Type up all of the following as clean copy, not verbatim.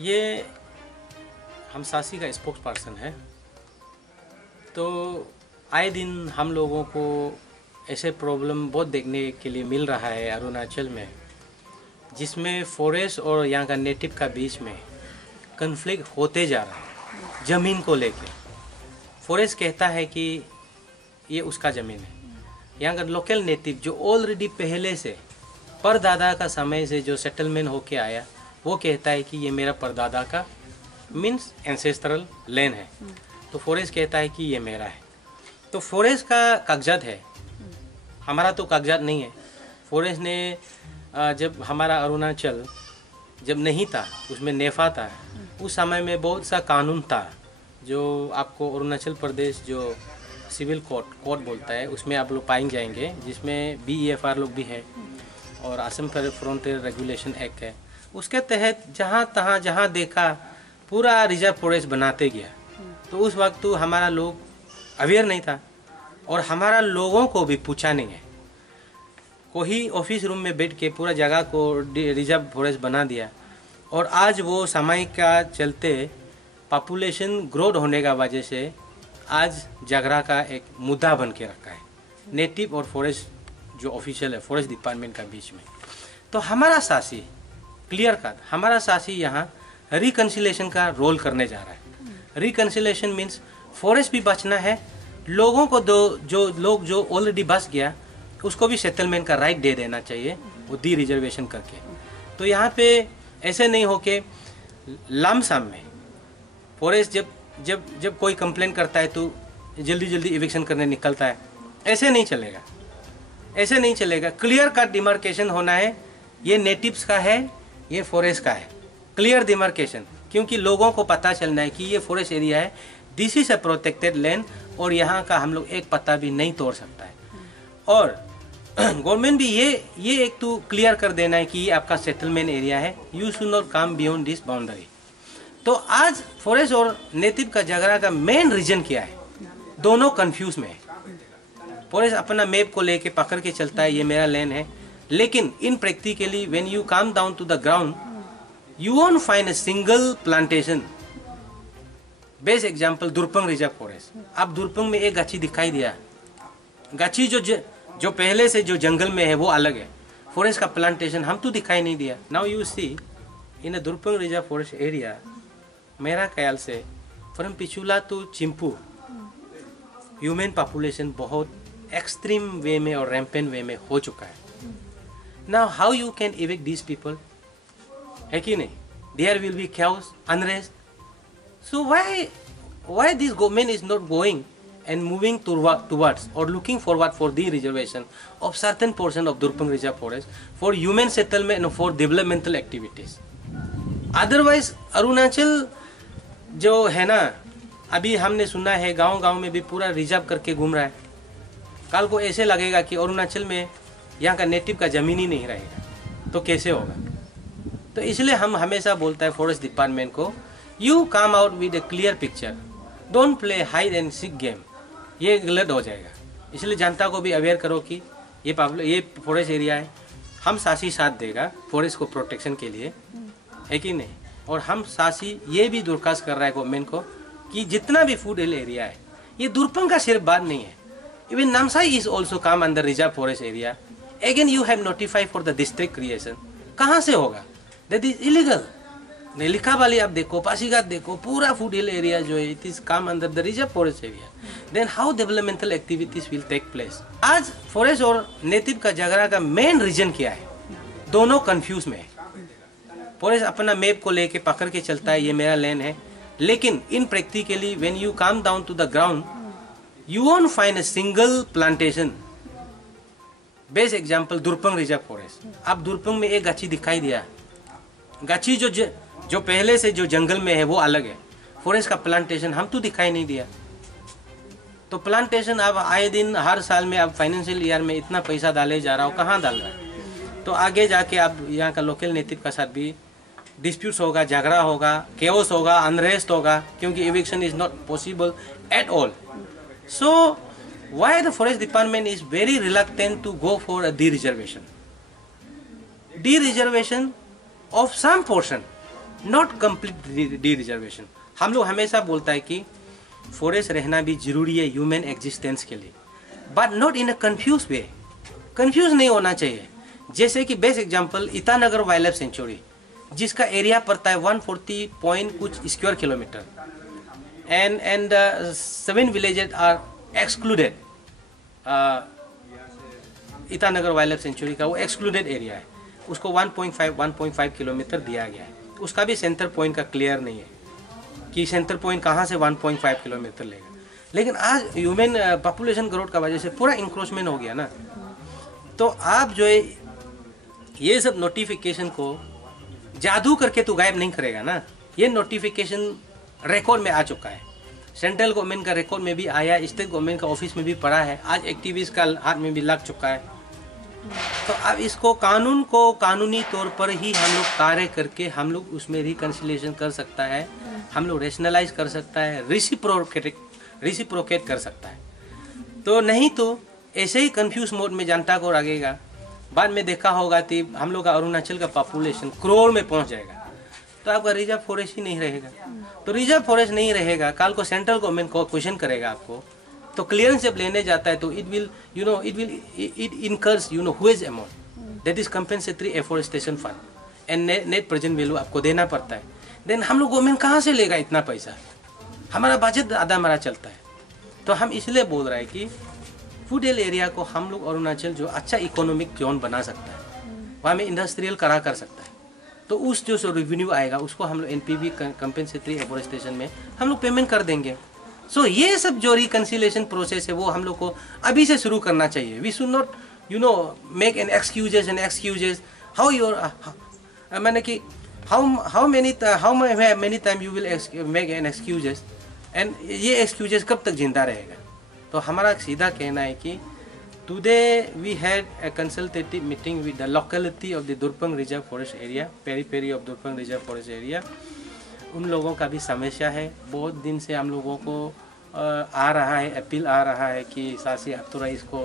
ये हम सासी का स्पोक्स पर्सन है। तो आए दिन हम लोगों को ऐसे प्रॉब्लम बहुत देखने के लिए मिल रहा है अरुणाचल में, जिसमें फॉरेस्ट और यहाँ का नेटिव का बीच में कन्फ्लिक्ट होते जा रहा है ज़मीन को लेके। फॉरेस्ट कहता है कि ये उसका ज़मीन है, यहाँ का लोकल नेटिव जो ऑलरेडी पहले से परदादा का समय से जो सेटलमेंट होके आया, वो कहता है कि ये मेरा परदादा का मीन्स एंसेस्ट्रल लैंड है। तो फॉरेस्ट कहता है कि ये मेरा है। तो फॉरेस्ट का कागजात है, हमारा तो कागजात नहीं है। फॉरेस्ट ने जब हमारा अरुणाचल जब नहीं था, उसमें नेफा था, उस समय में बहुत सा कानून था जो आपको अरुणाचल प्रदेश जो सिविल कोड बोलता है, उसमें आप लोग पाएंगे जाएंगे, जिसमें BEFR लोग भी हैं और असम फ्रंटियर रेगुलेशन एक्ट है। उसके तहत जहाँ तहाँ जहाँ देखा पूरा रिजर्व फॉरेस्ट बनाते गया। तो उस वक्त तो हमारा लोग अवेयर नहीं था और हमारा लोगों को भी पूछा नहीं है। कोई ऑफिस रूम में बैठ के पूरा जगह को रिजर्व फॉरेस्ट बना दिया और आज वो समय का चलते पॉपुलेशन ग्रोथ होने का वजह से आज झगड़ा का एक मुद्दा बन के रखा है नेटिव और फॉरेस्ट जो ऑफिशियल है फॉरेस्ट डिपार्टमेंट का बीच में। तो हमारा सासी क्लियर कट, हमारा सासी यहाँ रिकन्सिलेशन का रोल करने जा रहा है। रिकन्सिलेशन मीन्स फॉरेस्ट भी बचना है, लोगों को जो लोग जो ऑलरेडी बस गया उसको भी सेटलमेंट का राइट दे देना चाहिए, वो डी रिजर्वेशन करके। तो यहाँ पे ऐसे नहीं हो के लमसम में फॉरेस्ट जब कोई कंप्लेन करता है तो जल्दी जल्दी इविक्शन करने निकलता है। ऐसे नहीं चलेगा, ऐसे नहीं चलेगा। क्लियर कट डिमार्केशन होना है, ये नेटिव्स का है, ये फॉरेस्ट का है। क्लियर डिमार्केशन, क्योंकि लोगों को पता चलना है कि ये फॉरेस्ट एरिया है, this is a protected land और यहाँ का हम लोग एक पत्ता भी नहीं तोड़ सकता है। और गवर्नमेंट भी ये एक तो क्लियर कर देना है कि ये आपका सेटलमेंट एरिया है, you should not come beyond this boundary. तो आज फॉरेस्ट और नेटिव का झगड़ा का मेन रीजन क्या है? दोनों कंफ्यूज में है। फॉरेस्ट अपना मैप को लेके पकड़ के चलता है, ये मेरा लैंड है, लेकिन in practically when you come down to the ground you won't find a single plantation. Best example Durpang reserve forest. अब दुर्पंग में एक गाछी दिखाई दिया, गाछी जो पहले से जो जंगल में है वो अलग है, फॉरेस्ट का प्लांटेशन हम तो दिखाई नहीं दिया। Now you see in a Durpang reserve forest area, मेरा ख्याल से from Pichhula to Chimpu human population बहुत एक्सट्रीम वे में और रैम्पेंट वे में हो चुका है। Now how you can evict this people, है कि नहीं? There will be chaos, unrest. So why this government is not going and moving towards or looking forward for the reservation of certain portion of Durpang Reserve Forest for human settlement and for developmental activities? Otherwise Arunachal जो है ना, अभी हमने सुना है गांव-गांव में भी पूरा रिजर्व करके घूम रहा है। कल को ऐसे लगेगा कि अरुणाचल में यहाँ का नेटिव का जमीन ही नहीं रहेगा, तो कैसे होगा? तो इसलिए हम हमेशा बोलता है फॉरेस्ट डिपार्टमेंट को, you come out with A clear picture, don't play hide and seek game, ये गलत हो जाएगा। इसलिए जनता को भी अवेयर करो कि ये फॉरेस्ट एरिया है, हम सासी साथ देगा फॉरेस्ट को प्रोटेक्शन के लिए, है कि नहीं? और हम सासी ये भी दरख्वास्त कर रहा है गवर्नमेंट को कि जितना भी फूड हिल एरिया है, ये दुर्पंग का सिर्फ बात नहीं है, even Namsai is also come under reserve forest area. Again you have notified for the district creation, कहाँ से होगा? That is illegal. लिखा वाली आप देखो, पासीघाट देखो, पूरा फूड हिल एरिया जो है it is come under the reserve forest area. Then how developmental activities will take place? आज फॉरेस्ट और नेटिव का झगड़ा का मेन रीजन क्या है? दोनों कंफ्यूज में है। फॉरेस्ट अपना मैप को लेके पकड़ के चलता है, ये मेरा लैंड है, लेकिन in practically when you come down to the ground you won't find a single plantation. Best example Durpang reserve forest. अब दुर्पंग में एक गाछी दिखाई दिया, गाछी जो पहले से जो जंगल में है वो अलग है, फॉरेस्ट का प्लांटेशन हम तो दिखाई नहीं दिया। तो प्लांटेशन अब आए दिन हर साल में अब फाइनेंशियल ईयर में इतना पैसा डाले जा रहा हो, कहाँ डाल रहा है? तो आगे जाके अब यहाँ का लोकल नेटिव का साथ भी डिस्प्यूट्स होगा, झगड़ा होगा, केओस होगा, अनरेस्ट होगा, क्योंकि eviction is not possible at all. So why the forest department is very reluctant to go for a dereservation of some portion not complete D reservation. हम लोग हमेशा बोलता है कि फॉरेस्ट रहना भी जरूरी है ह्यूमन एग्जिस्टेंस के लिए, but not in a confuse way. Confuse नहीं होना चाहिए। जैसे कि best example Itanagar wild life sanctuary, जिसका एरिया पड़ता है 140 पॉइंट कुछ square kilometre, and 7 villages are excluded. Itanagar wild life sanctuary का वो एक्सक्लूडेड एरिया है, उसको 1.5 किलोमीटर दिया गया है। उसका भी सेंटर पॉइंट का क्लियर नहीं है कि सेंटर पॉइंट कहाँ से 1.5 किलोमीटर लेगा। लेकिन आज ह्यूमन पॉपुलेशन ग्रोथ का वजह से पूरा इंक्रोचमेंट हो गया ना, तो आप जो है ये सब नोटिफिकेशन को जादू करके तो गायब नहीं करेगा ना। ये नोटिफिकेशन रिकॉर्ड में आ चुका है, सेंट्रल गवर्नमेंट का रिकॉर्ड में भी आया, स्टेट गवर्नमेंट का ऑफिस में भी पड़ा है, आज एक्टिविस्ट का हाथ में भी लग चुका है। तो अब इसको कानून को कानूनी तौर पर ही हम लोग कार्य करके हम लोग उसमें रिकन्सिलिएशन कर सकता है, हम लोग रेशनलाइज कर सकता है, रिसिप्रोकेट कर सकता है। तो नहीं तो ऐसे ही कंफ्यूज मोड में जनता को लगेगा। बाद में देखा होगा कि हम लोग का अरुणाचल का पॉपुलेशन करोड़ में पहुंच जाएगा, तो आपका रिजर्व फॉरेस्ट ही नहीं रहेगा। तो रिजर्व फॉरेस्ट नहीं रहेगा, कल को सेंट्रल गवर्नमेंट को क्वेश्चन करेगा आपको, तो क्लियरेंस जब लेने जाता है तो it incurs huge amount that is compensatory afforestation fund and net present value आपको देना पड़ता है। देन हम लोग गवर्नमेंट कहाँ से लेगा इतना पैसा, हमारा बजट आधा हमारा चलता है। तो हम इसलिए बोल रहे हैं कि फूड हिल एरिया को हम लोग अरुणाचल जो अच्छा इकोनॉमिक जोन बना सकता है, वहाँ में इंडस्ट्रियल करा कर सकता है, तो उस जो रेवेन्यू आएगा उसको हम लोग एनपीवी कंपेंसेटरी एफोरेस्टेशन में हम लोग पेमेंट कर देंगे। सो ये सब जो रिकन्सिलेशन प्रोसेस है वो हम लोग को अभी से शुरू करना चाहिए। We should not make an excuses how your मैंने कि how many time you will make an excuses, and ये एक्सक्यूजेस कब तक जिंदा रहेगा। तो हमारा सीधा कहना है कि today we had a consultative meeting with the locality of the Durpang Reserve Forest area, periphery of Durpang Reserve Forest area। उन लोगों का भी समस्या है, बहुत दिन से हम लोगों को आ रहा है, अपील आ रहा है कि सासी अब थोड़ा इसको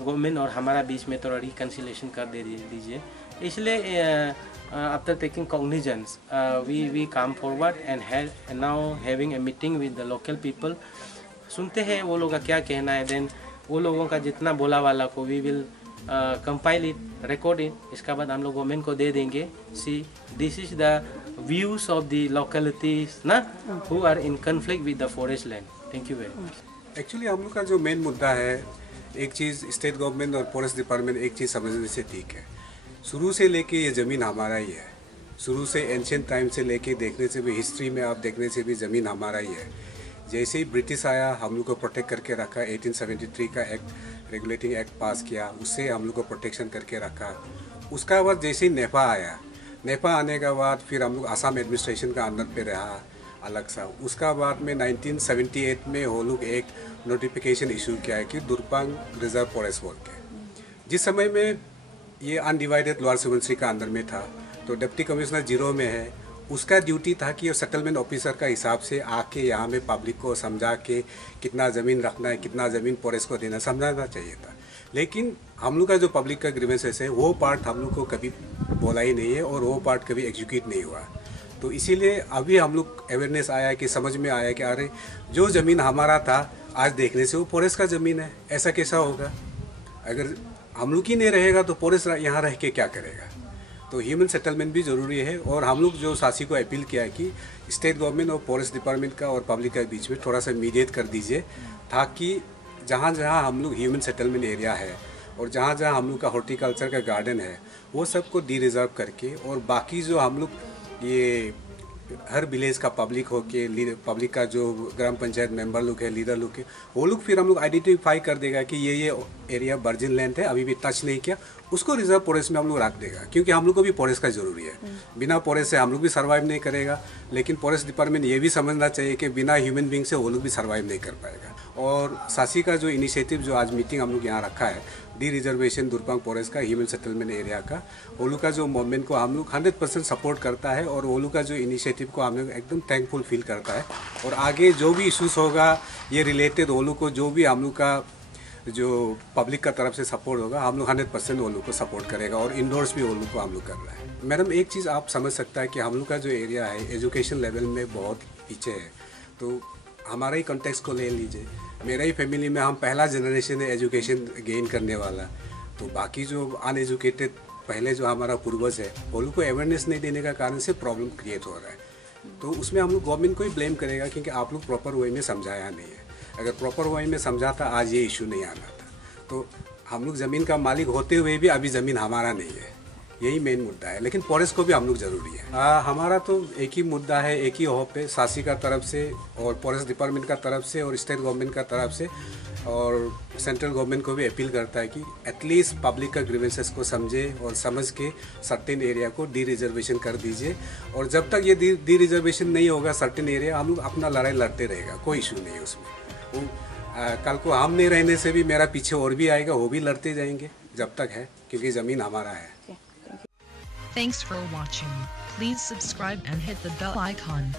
गवर्नमेंट और हमारा बीच में थोड़ा रिकन्सिलेशन कर दे दीजिए। इसलिए after taking cognizance we come forward and now having a meeting with the local people. सुनते हैं वो लोगों का क्या कहना है, देन वो लोगों का जितना बोला वाला को we will compile it, record it, इसका बाद हम लोग गवर्नमेंट को दे देंगे। See this is the views of the localities ना who are in conflict with the forest land. Thank you very much. Actually हम लोग का जो मेन मुद्दा है, एक चीज़ स्टेट गवर्नमेंट और फॉरेस्ट डिपार्टमेंट एक चीज़ समझने से ठीक है, शुरू से लेके ये ज़मीन हमारा ही है। शुरू से एंशियंट टाइम से लेके देखने से भी, हिस्ट्री में आप देखने से भी ज़मीन हमारा ही है। जैसे ही ब्रिटिश आया हम लोग को प्रोटेक्ट करके रखा, 1873 का एक्ट रेगुलेटिंग एक्ट पास किया, उससे हम लोग को प्रोटेक्शन करके रखा। उसका बाद जैसे ही नेपा आया, नेपा आने के बाद फिर हम लोग आसाम एडमिनिस्ट्रेशन का अंदर पे रहा अलग सा। उसका बाद में 1978 में वो लोग एक नोटिफिकेशन इशू किया है कि दुर्पांग रिजर्व फॉरेस्ट बोल के। जिस समय में ये अनडिवाइडेड लोअर सुबनसिरी का अंदर में था, तो डिप्टी कमिश्नर जीरो में है, उसका ड्यूटी था कि सेटलमेंट ऑफिसर का हिसाब से आके यहाँ में पब्लिक को समझा के कितना ज़मीन रखना है, कितना ज़मीन फॉरेस्ट को देना, समझाना चाहिए था। लेकिन हम लोग का जो पब्लिक का ग्रीवेंसेस है वो पार्ट हम लोग को कभी बोला ही नहीं है और वो पार्ट कभी एग्जीक्यूट नहीं हुआ। तो इसीलिए अभी हम लोग अवेयरनेस आया कि समझ में आया कि अरे जो ज़मीन हमारा था आज देखने से वो फॉरेस्ट का ज़मीन है, ऐसा कैसा होगा। अगर हम लोग ही नहीं रहेगा तो फॉरेस्ट यहाँ रह के क्या करेगा। तो ह्यूमन सेटलमेंट भी ज़रूरी है। और हम लोग जो सासी को अपील किया है कि स्टेट गवर्नमेंट और फॉरेस्ट डिपार्टमेंट का और पब्लिक के बीच में थोड़ा सा मीडिएट कर दीजिए, ताकि जहाँ जहाँ हम लोग ह्यूमन सेटलमेंट एरिया है और जहाँ जहाँ हम लोग का हॉर्टिकल्चर का गार्डन है वो सबको डी रिजर्व करके, और बाकी जो हम लोग ये हर विलेज का पब्लिक हो के, पब्लिक का जो ग्राम पंचायत मेंबर लोग है, लीडर लोग है, वो लोग फिर हम लोग आइडेंटिफाई कर देगा कि ये एरिया वर्जिन लैंड है, अभी भी टच नहीं किया, उसको रिजर्व फॉरेस्ट में हम लोग रख देगा। क्योंकि हम लोग को भी फॉरेस्ट का जरूरी है, बिना फॉरेस्ट से हम लोग भी सर्वाइव नहीं करेगा। लेकिन फॉरेस्ट डिपार्टमेंट ये भी समझना चाहिए कि बिना ह्यूमन बींग से वो लोग भी सर्वाइव नहीं कर पाएगा। और सासी का जो इनिशिएटिव जो आज मीटिंग हम लोग यहाँ रखा है, डी रिजर्वेशन दुर्पांग फॉरेस्ट का, ह्यूमन सेटलमेंट एरिया का, वो लोग का जो मूवमेंट को हम लोग 100% सपोर्ट करता है और वो लोग का जो इनिशिएटिव को हम लोग एकदम थैंकफुल फील करता है। और आगे जो भी इश्यूज होगा ये रिलेटेड वो लोग को, जो भी हम लोग का जो पब्लिक का तरफ से सपोर्ट होगा, हम लोग 100% वो लोग को सपोर्ट करेगा और इंडोर्स भी वो लोग को हम लोग कर रहा है। मैडम एक चीज़ आप समझ सकता है कि हम लोग का जो एरिया है एजुकेशन लेवल में बहुत पीछे है। तो हमारा ही कॉन्टेक्स्ट को ले लीजिए, मेरा ही फैमिली में हम पहला जनरेशन है एजुकेशन गेन करने वाला, तो बाकी जो अनएजुकेटेड पहले जो हमारा पूर्वज है वो लोग को अवेयरनेस नहीं देने का कारण से प्रॉब्लम क्रिएट हो रहा है। तो उसमें हम लोग गवर्नमेंट को ही ब्लेम करेगा क्योंकि आप लोग प्रॉपर वे में समझाया नहीं है। अगर प्रॉपर वे में समझाता आज ये इशू नहीं आना था। तो हम लोग ज़मीन का मालिक होते हुए भी अभी ज़मीन हमारा नहीं है, यही मेन मुद्दा है। लेकिन फॉरेस्ट को भी हम लोग ज़रूरी है। हमारा तो एक ही मुद्दा है, एक ही होप है, शासी का तरफ से और फॉरेस्ट डिपार्टमेंट का तरफ से और स्टेट गवर्नमेंट का तरफ से और सेंट्रल गवर्नमेंट को भी अपील करता है कि एटलीस्ट पब्लिक का ग्रीवेंसेस को समझे और समझ के सर्टेन एरिया को डी रिजर्वेशन कर दीजिए। और जब तक ये डी रिजर्वेशन नहीं होगा सर्टेन एरिया, हम लोग अपना लड़ाई लड़ते रहेगा, कोई इशू नहीं है उसमें। कल को हम नहीं रहने से भी मेरा पीछे और भी आएगा, वो भी लड़ते जाएंगे जब तक है, क्योंकि ज़मीन हमारा है। Thanks for watching. Please subscribe and hit the bell icon.